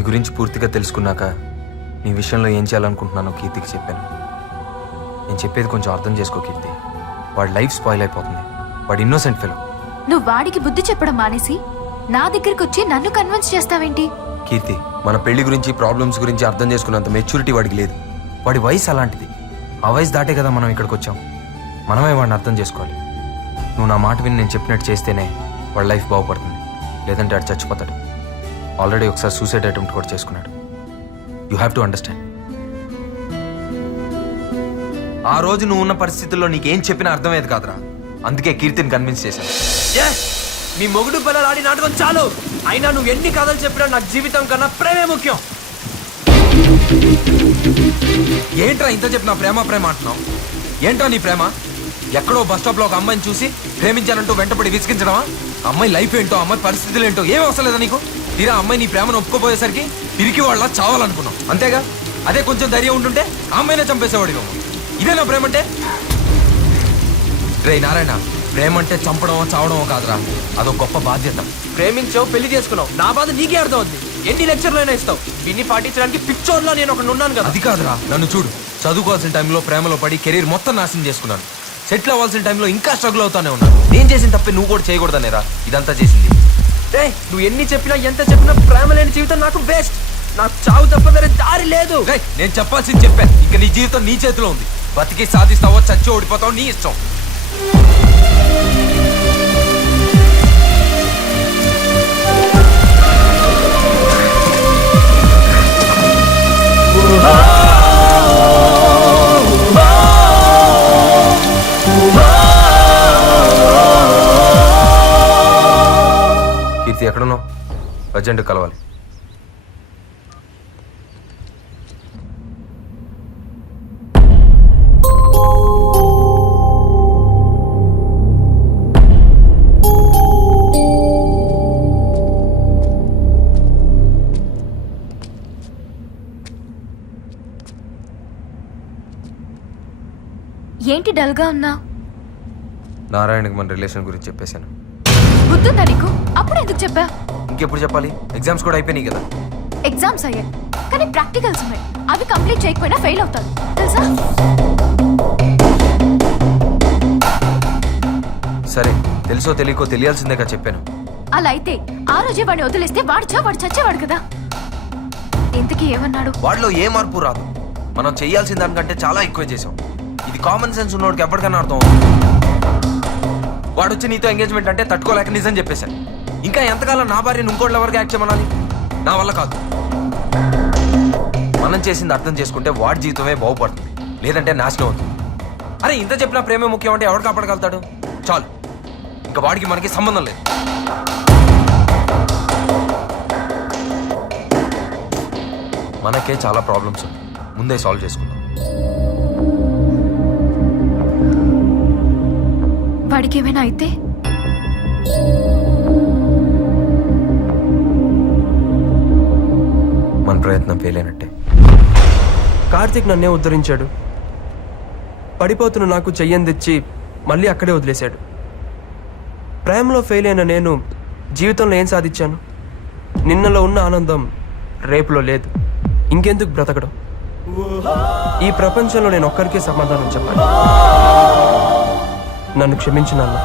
నీ గురించి పూర్తిగా తెలుసుకున్నాక నీ విషయంలో ఏం చేయాలనుకుంటున్నానో కీర్తికి చెప్పాను. నేను చెప్పేది కొంచెం అర్థం చేసుకో కీర్తి. వాడి లైఫ్ స్పాయిల్ అయిపోతుంది. వాడు ఇన్నోసెంట్ ఫెలో. నువ్వు వాడికి బుద్ధి చెప్పడం మానేసి నా దగ్గరికి వచ్చి నన్ను కన్విన్స్ చేస్తావేంటి? కీర్తి, మన పెళ్లి గురించి ప్రాబ్లమ్స్ గురించి అర్థం చేసుకున్నంత మెచ్యూరిటీ వాడికి లేదు. వాడి వయసు అలాంటిది. ఆ వయసు దాటే కదా మనం ఇక్కడికి వచ్చాం. మనమే వాడిని అర్థం చేసుకోవాలి. నువ్వు నా మాట విని నేను చెప్పినట్టు చేస్తేనే వాడి లైఫ్ బాగుపడుతుంది. లేదంటే వాడు చచ్చిపోతాడు. ఆల్రెడీ ఒకసారి సూసైడ్ అటెంప్ట్ కూడా చేసుకున్నాడు. You have to understand. ఆ రోజు నువ్వు ఉన్న పరిస్థితుల్లో నీకేం చెప్పినా అర్థమయ్యేది కాదురా. అందుకే కీర్తిని కన్విన్స్ చేశాను. మీ మొగుడు పిల్లలు ఆడి నాటకం చాలు. అయినా నువ్వు ఎన్ని కథలు చెప్పినా నాకు జీవితం కన్నా ప్రేమే ముఖ్యం. ఏంట్రా ఇంత చెప్పినా ప్రేమ ప్రేమ అంటున్నావు? ఏంట్రా నీ ప్రేమ? ఎక్కడో బస్ స్టాప్ లో ఒక అమ్మాయిని చూసి ప్రేమించానంటూ వెంటపడి విసిగించడమా? అమ్మాయి లైఫ్ ఏంటో, అమ్మాయి పరిస్థితులు ఏంటో ఏం అవసరం లేదా నీకు? తీరా అమ్మాయి నీ ప్రేమను ఒప్పుకోపోయేసరికి పిరికి వాళ్ళ చావాలనుకున్నావు అంతేగా? అదే కొంచెం ధైర్యం ఉంటుంటే ఆ అమ్మాయినే చంపేసేవాడి నువ్వు. ఇదేనా ప్రేమ అంటే? రే నారాయణ, ప్రేమ అంటే చంపడమో చావడమో కాదురా, అదో గొప్ప బాధ్యత. ప్రేమించావు, పెళ్లి చేసుకున్నావు, నా బాధ నీకే అర్థం అవుతుంది. ఎన్ని లెక్చర్లైనా ఇస్తావు. దీన్ని పాటించడానికి పిక్చర్లో నేను ఒకటి ఉన్నాను కదా. అది కాదురా, నన్ను చూడు. చదువుకోవాల్సిన టైంలో ప్రేమలో పడి కెరీర్ మొత్తం నాశనం చేసుకున్నాను. సెటిల్ అవ్వాల్సిన టైంలో ఇంకా స్ట్రగుల్ అవుతానే ఉన్నాను. నేను చేసిన తప్పే నువ్వు కూడా చేయకూడదనేరా ఇదంతా చేసింది. నువ్వు ఎన్ని చెప్పినా ఎంత చెప్పినా ప్రేమ లేని జీవితం నాకు వేస్ట్. నాకు చావు తప్ప వేరే దారి లేదు. నేను చెప్పాల్సింది చెప్పాను. ఇక నీ జీవితం నీ చేతిలో ఉంది. బతికి సాధిస్తావో చచ్చి ఓడిపోతావో నీ ఇష్టం. కీర్తి ఎక్కడున్నావు? అర్జెంట్ కలవాలి. ఏంటి డల్గా ఉన్నా? నారాయణకి మన రిలేషన్ గురించి చెప్పేశాను. బుద్ధుందా నీకు? అప్పుడు ఎందుకు చెప్పా? ఇంకెప్పుడు చెప్పాలి? ఎగ్జామ్స్ కూడా అయిపోయినాయి కదా. ఎగ్జామ్స్ అయ్యాయి కానీ ప్రాక్టికల్స్ ఉన్నాయి. అవి కంప్లీట్ చేయకపోయినా ఫెయిల్ అవుతాను తెలుసా? సరే, తెలుసో తెలియకో తెలియాల్సిందేగా చెప్పాను. అలా అయితే ఆ రోజే వాడిని వదిలేస్తే వాడు చచ్చేవాడు కదా. ఇంతకీ ఏమన్నాడు? వాడిలో ఏ మార్పు రాదు. మనం చేయాల్సిన దానికంటే చాలా ఎక్కువ చేసాం. ఇది కామన్ సెన్స్ ఉన్నోడికి ఎప్పటికైనా అర్థం అవుతుంది. వాడు వచ్చి నీతో ఎంగేజ్మెంట్ అంటే తట్టుకోలేక నిజం చెప్పేశాను. ఇంకా ఎంతకాలం నా భార్యను ఇంకోళ్ళ వరకు యాక్ట్ చేయమనాలి? నా వల్ల కాదు. మనం చేసింది అర్థం చేసుకుంటే వాడి జీవితమే బాగుపడుతుంది, లేదంటే నాశనం అవుతుంది. అరే ఇంత చెప్పినా ప్రేమే ముఖ్యం అంటే ఎవడు కాపాడగలుగుతాడు? చాలు, ఇంకా వాడికి మనకి సంబంధం లేదు. మనకే చాలా ప్రాబ్లమ్స్ ఉన్నాయి, ముందే సాల్వ్ చేసుకుందాం. వాడికి ఏమైనా అయితే మన ప్రయత్నం ఫెయిల్ అయినట్టే. కార్తీక్ నన్నే ఉద్ధరించాడు. పడిపోతున్న నాకు చెయ్యని తెచ్చి మళ్ళీ అక్కడే వదిలేశాడు. ప్రేమలో ఫెయిల్ అయిన నేను జీవితంలో ఏం సాధించాను? నిన్నలో ఉన్న ఆనందం రేపులో లేదు. ఇంకెందుకు బ్రతకడం? ఈ ప్రపంచంలో నేను ఒక్కరికే సమాధానం చెప్పాలి. నన్ను క్షమించు నాన్న.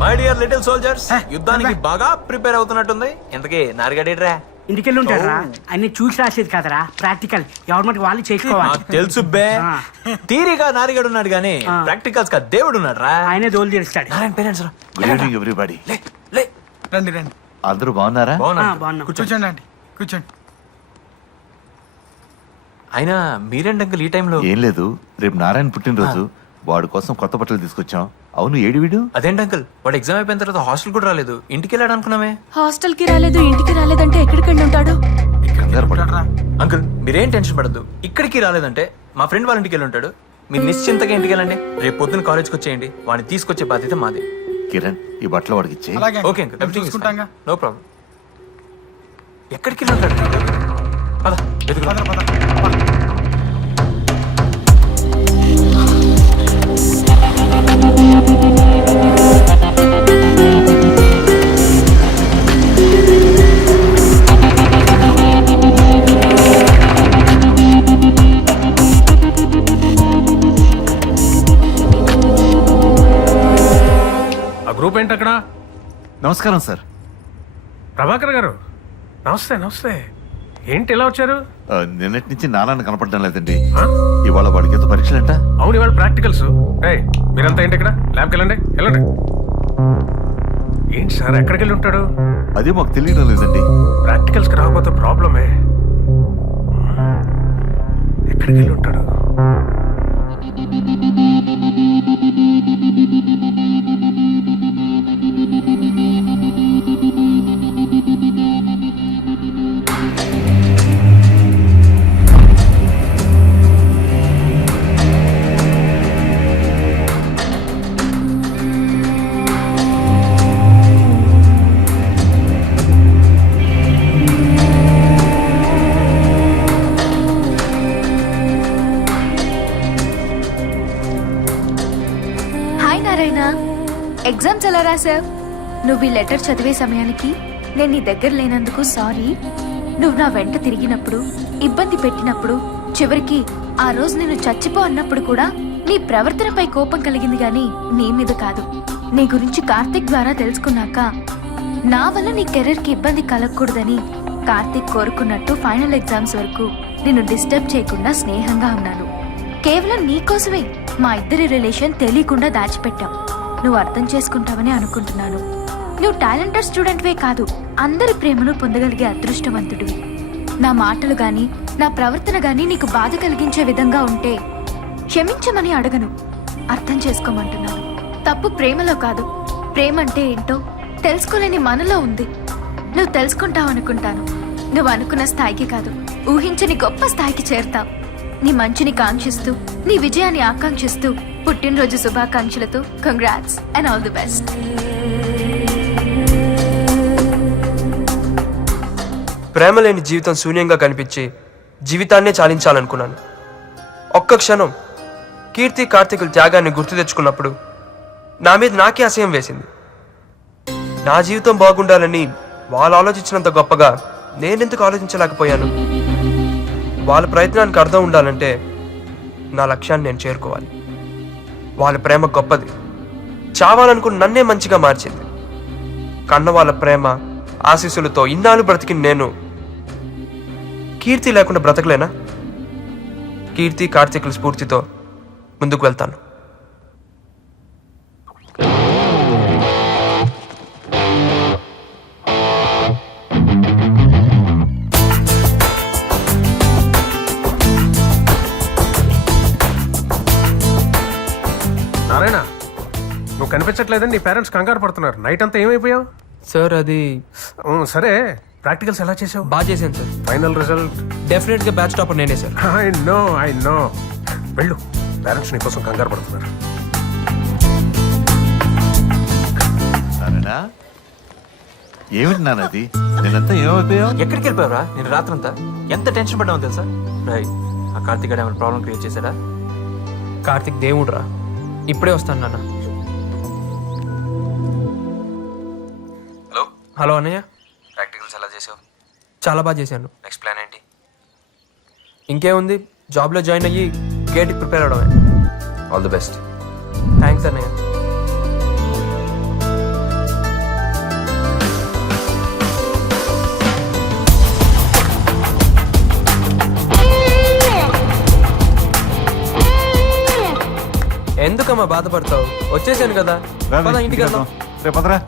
మై డియర్ లిటిల్ సోల్జర్స్, యుద్ధానికి బాగా ప్రిపేర్ అవుతున్నట్టుంది. ఇంతకీ నారిగడేట్రా? ఇంటికెళ్ళి ఉంటారా? అన్ని చూసి రాసేది కదరా, ప్రాక్టికల్. ఎవరి మటుకు వాళ్ళు చేసుకోవాలి. తెలుసు బే. థియరీగా నారిగడు ఉన్నాడు గానీ ప్రాక్టికల్స్ గా దేవుడు ఉన్నాడు రా. ఆయనే దోలు తీరుస్తాడు. నారాయణ పేరెంట్స్ రా. Good evening everybody. లే రండి రండి. అందరూ బాగున్నారా? బాగున్నాం. కూర్చోండి అండి, కూర్చోండి. అయినా మీరేంటి అంకుల్ ఈ టైంలో? ఏం లేదు, రేపు నారాయణ పుట్టినరోజు. వాడి కోసం కొత్త బట్టలు తీసుకొచ్చాం. అవును, ఏడి వీడు? అదేంటి అంకుల్, వాడు ఎగ్జామ్ అయిపోయిన తర్వాత హాస్టల్ కూడా రాలేదు. ఇంటికి వెళ్ళాడు అనుకున్నామే. హాస్టల్ కి రాలేదు, ఇంటికి రాలేదంటే ఎక్కడికి ఉంటాడు? కంగారు పడకు. అంకుల్ మీరేం టెన్షన్ పడద్దు. ఇక్కడికి రాలేదంటే మా ఫ్రెండ్ వాళ్ళ ఇంటికి వెళ్ళి ఉంటాడు. మీరు నిశ్చింతగా ఇంటికి వెళ్ళండి. రేపు పొద్దున్న కాలేజ్కి వచ్చేయండి. వాడిని తీసుకొచ్చే బాధ్యత మాది. కిరణ్, ఈ బట్టలు వాడికి ఇచ్చే. Okay uncle, everything is fine. చూసుకుంటాంగా. No problem. ఎక్కడికి వెళ్ళి ఉంటాడు? పద, వెతుకుదాం. నమస్కారం సార్. ప్రభాకర్ గారు నమస్తే నమస్తే. ఏంటి ఇలా వచ్చారు? నిన్నటి నుంచి నాన్న కనపడడం లేదండి. ఆ? ఇవాళ వాడికి ఏదో పరీక్షలంట. అవును ఇవాళ ప్రాక్టికల్స్. మీరంతా ఏంటి ఇక్కడ ల్యాబ్కి వెళ్ళండి వెళ్ళండి. ఏంటి సార్ ఎక్కడికి వెళ్ళి ఉంటాడు? అదే మాకు తెలియడం లేదండి. ప్రాక్టికల్స్కి రాకపోతే ప్రాబ్లమే. ఎక్కడికి వెళ్ళి ఉంటాడు? హాయ్ నారాయణ, ఎగ్జామ్స్ ఎలా రాసావు? నువ్వు ఈ లెటర్ చదివే సమయానికి నేను నీ దగ్గర లేనందుకు సారీ. నువ్వు నా వెంట తిరిగినప్పుడు, ఇబ్బంది పెట్టినప్పుడు, చివరికి ఆ రోజు నేను చచ్చిపో అన్నప్పుడు కూడా నీ ప్రవర్తనపై కోపం కలిగింది గాని నీ మీద కాదు. నీ గురించి కార్తిక్ ద్వారా తెలుసుకున్నాక నా వల్ల నీ కెరీర్కి ఇబ్బంది కలగకూడదని కార్తిక్ కోరుకున్నట్టు ఫైనల్ ఎగ్జామ్స్ వరకు నిన్ను డిస్టర్బ్ చేయకుండా స్నేహంగా ఉన్నాను. కేవలం నీకోసమే మా ఇద్దరి రిలేషన్ తెలియకుండా దాచిపెట్టాం. నువ్వు అర్థం చేసుకుంటావని అనుకుంటున్నాను. నువ్వు టాలెంటెడ్ స్టూడెంట్వే కాదు, అందరి ప్రేమను పొందగలిగే అదృష్టవంతుడివి. నా మాటలు గాని నా ప్రవర్తన గాని నీకు బాధ కలిగించే విధంగా ఉంటే క్షమించమని అడగను, అర్థం చేసుకోమంటున్నాను. తప్పు ప్రేమలో కాదు, ప్రేమ అంటే ఏంటో తెలుసుకోలేని మనలో ఉంది. నువ్వు తెలుసుకుంటావనుకుంటాను. నువ్వు అనుకున్న స్థాయికి కాదు, ఊహించని గొప్ప స్థాయికి చేరుతావు. నీ మంచిని కాంక్షిస్తూ, నీ విజయాన్ని ఆకాంక్షిస్తూ, పుట్టినరోజు శుభాకాంక్షలతో congrats and all the best. ప్రేమ లేని జీవితం శూన్యంగా కనిపించి జీవితాన్నే చాలించాలనుకున్నాను. ఒక్క క్షణం కీర్తి కార్తీకుల త్యాగాన్ని గుర్తు తెచ్చుకున్నప్పుడు నా మీద నాకే అసహ్యం వేసింది. నా జీవితం బాగుండాలని వాళ్ళు ఆలోచించినంత గొప్పగా నేనెందుకు ఆలోచించలేకపోయాను? వాళ్ళ ప్రయత్నానికి అర్థం ఉండాలంటే నా లక్ష్యాన్ని నేను చేరుకోవాలి. వాళ్ళ ప్రేమ గొప్పది, చావాలనుకుని నన్నే మంచిగా మార్చింది. కన్న వాళ్ళ ప్రేమ ఆశీస్సులతో ఇన్నాళ్ళు బ్రతికి నేను కీర్తి లేకుండా బ్రతకలేనా? కీర్తి కార్తీకుల స్ఫూర్తితో ముందుకు వెళ్తాను. నారాయణ నువ్వు కనిపించట్లేదని నీ పేరెంట్స్ కంగారు పడుతున్నారు. నైట్ అంతా ఏమైపోయావు? సార్ అది సరే ప్రాక్టికల్స్ ఎలా చేసావు? బాగా చేశాను సార్. Final result? డెఫినెట్గా బ్యాచ్ టాపర్ నేనే సార్. ఐ నో వెళ్ళు, పేరెంట్స్ నీ కోసం కంగారు పడుతున్నారు. నాన్న ఏమిటి నాన్న అది? నేనంతా ఏమైపోయావు? ఎక్కడికి వెళ్ళిపోయారా? నేను రాత్రంతా ఎంత టెన్షన్ పడ్డామో తెలుసా? రై ఆ కార్తీక్ ఏమైనా ప్రాబ్లం క్రియేట్ చేశాడా? కార్తిక్ దేవుడు రా, ఇప్పుడే వస్తాను నాన్న. హలో హలో అన్నయ్య, ప్రాక్టికల్స్ ఎలా చేసావు? చాలా బాగా చేశాను. నెక్స్ట్ ప్లాన్ ఏంటి? ఇంకేముంది, జాబ్లో జాయిన్ అయ్యి గేట్కి ప్రిపేర్ అవడమే. All the best. థ్యాంక్స్ అన్నయ్య. ఎందుకమ్మా బాధపడతావు? వచ్చేసాను కదా, పద ఇంటికి వెళ్దాం. రేపు పదరా.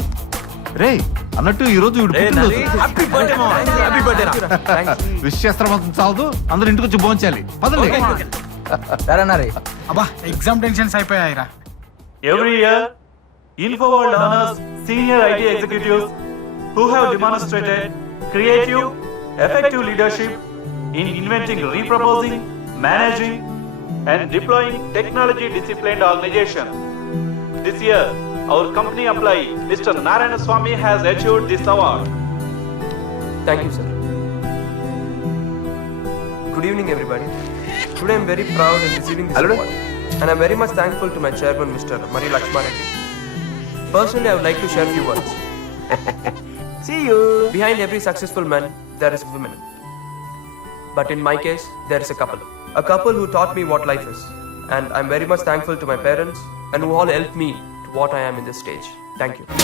రే అన్నట్టు ఈ రోజు విష్ చేస్తాం చాలదు, అందరూ ఇంటికి వచ్చి భోంచాలి. పదండి. అబ్బా ఎగ్జామ్ టెన్షన్స్ అయిపోయాయిరా. Every year, InfoWorld honors senior IT executives who have demonstrated creative, effective leadership in inventing, reproposing, managing, and deploying technology-disciplined organization. This year, our company employee, Mr. Narayana Swamy, has achieved this award. Thank you, sir. Good evening, everybody. Today, I'm very proud in receiving this award, and I'm very much thankful to my chairman, Mr. Mari Lakshman Reddy. Personally, I would like to share a few words. See you. Behind every successful man, there is a woman. But in my case, there is a couple. A couple who taught me what life is. And I'm very much thankful to my parents and who all helped me to what I am in this stage. Thank you.